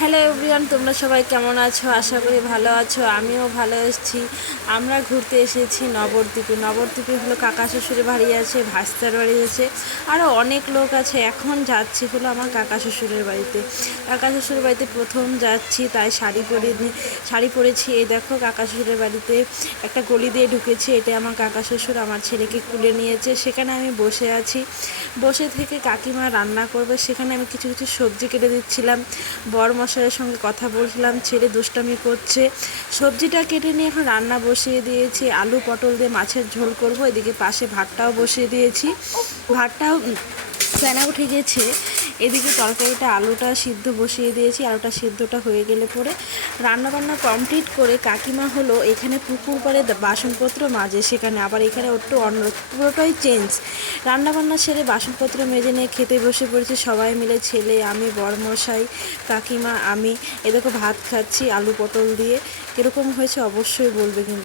Hello everyone, তোমরা সবাই কেমন আছো? আশা করি ভালো আছো, আমিও ভালো এসেছি আমরা ঘুরতে এসেছি নবদ্বীপে। নবদ্বীপে হলো কাকা শ্বশুরের বাড়ি আছে, ভাস্তার বাড়ি আছে আরও অনেক লোক আছে। এখন যাচ্ছি হলো আমার কাকা শ্বশুরের বাড়িতে। কাকা শ্বশুরের বাড়িতে প্রথম যাচ্ছি, তাই শাড়ি পরে শাড়ি পরেছি। এই দেখো কাকা শ্বশুরের বাড়িতে একটা গলি দিয়ে ঢুকেছি এটা আমার কাকা শ্বশুর, আমার ছেলেকে কুলে নিয়েছে। সেখানে আমি বসে আছি। বসে থেকে কাকিমা রান্না করবে। সেখানে আমি কিছু কিছু সবজি কেটে দিচ্ছিলাম। বর মশাইয়ের সঙ্গে কথা বলছিলাম, ছেলে দুষ্টামি করছে। সবজিটা কেটে নিয়ে এখন রান্না বসিয়ে দিয়েছি, আলু, পটল দিয়ে মাছের ঝোল করব, এদিকে পাশে ভাতটাও বসিয়ে দিয়েছি। ভাতটাও ফেনা উঠে গেছে। এদিকে তরকারিটা, আলুটা সিদ্ধ বসিয়ে দিয়েছি, আলুটা সিদ্ধটা হয়ে গেলে পরে রান্নাবান্না কমপ্লিট করে কাকিমা হলো এখানে পুকুর পাড়ে বাসনপত্র মাজে, সেখানে আবার এখানে একটু অন্য পুরোটাই চেঞ্জ। রান্নাবান্না সেরে বাসনপত্র মেজে নিয়ে খেতে বসে পড়েছি, সবাই মিলে ছেলে, আমি বরমশাই কাকিমা, আমি। এদেরকে ভাত খাচ্ছি, আলু পটল দিয়ে। কীরকম হয়েছে অবশ্যই বলবে কিন্তু।